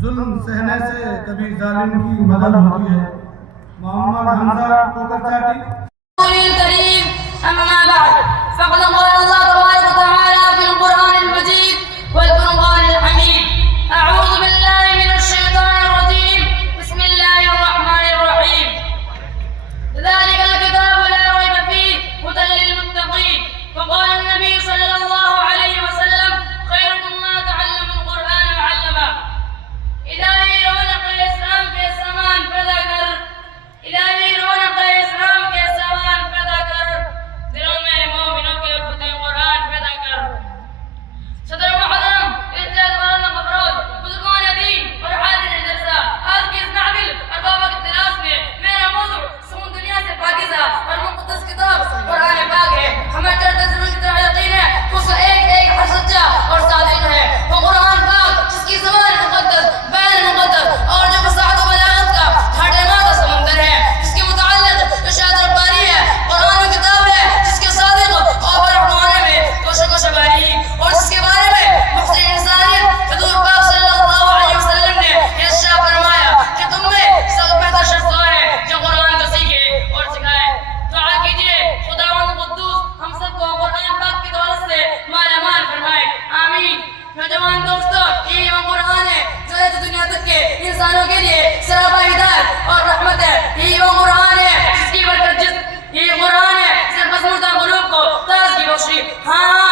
जुल्म सहने से कभी जालिम की मदद होती है। मोहम्मद हमजा कोकरचाटी। अम्मा बाद फक़द क़ाल अल्लाह तबारक व तआला फ़िल क़ुरआनिल मजीद वल फ़ुरक़ानिल हमीद। अऊज़ु बिल्लाहि मिनश शैतानिर रजीम। बिस्मिल्लाहिर रहमानिर रहीम। ज़ालिकल किताबु ला रैब फ़ीहि हुदल लिल मुत्तक़ीन। फ़क़ाल अन्नबी सल्लल्लाहु अलैहि वसल्लम खैरुकुम मन तअल्लमल क़ुरआन व अल्लमह। इलाही रौनक इस्लाम के सामान पैदा कर, इलाही रौनक इस्लाम के सामान पैदा कर, दिलों में मोमिनों के उल्फत कुरान पैदा कर। सदर मुहर्रम इज्जत वाला अफरोज बुजुर्गान दीन और हाज़िरीन जलसा, आज की इस महफिल और बाबा की तलाश में मेरा मौजू समून दुनिया से पाकीज़ा और मुक़द्दस किताब कुरान पाक है। हमें चढ़ते ज़रूर की तरह यकीन है कि उसका एक एक हर सच्चा और सादिक है। वो कुरान पाक जिसकी ज़बान मुक़द्दस, बयान मुक़द्दस और जो फसाहत और बलागत का ठाठमार समंदर है, जिसके मुताल्लिक़ इरशाद रब्बानी है। कुरान वो किताब है जिसके सादिक और बरहमाने में कोशिश को शबारी और जिसके बारे में मुहसिन इंसानियत हज़ूर पाक सल्लल्लाहु अलैहि वसल्लम ने इरशाद फरमाया कि तुम में सबसे बेहतर शख्स वो है जो कुरान को सीखे और सिखाए। दुआ कीजिए खुदावंद कुद्दूस हम सबको कुरान पाक की दौलत से मालामाल फरमाए, आमीन। नौजवान दोस्तों, ये कुरान है जो है दुनिया तक के इंसानों के लिए सरापा हिदायत और रहमत है। ये कुरान है जिसकी बरकत ये कुरान है जिसने मज़मूदा क़ुलूब को ताज़गी बख्शी। हाँ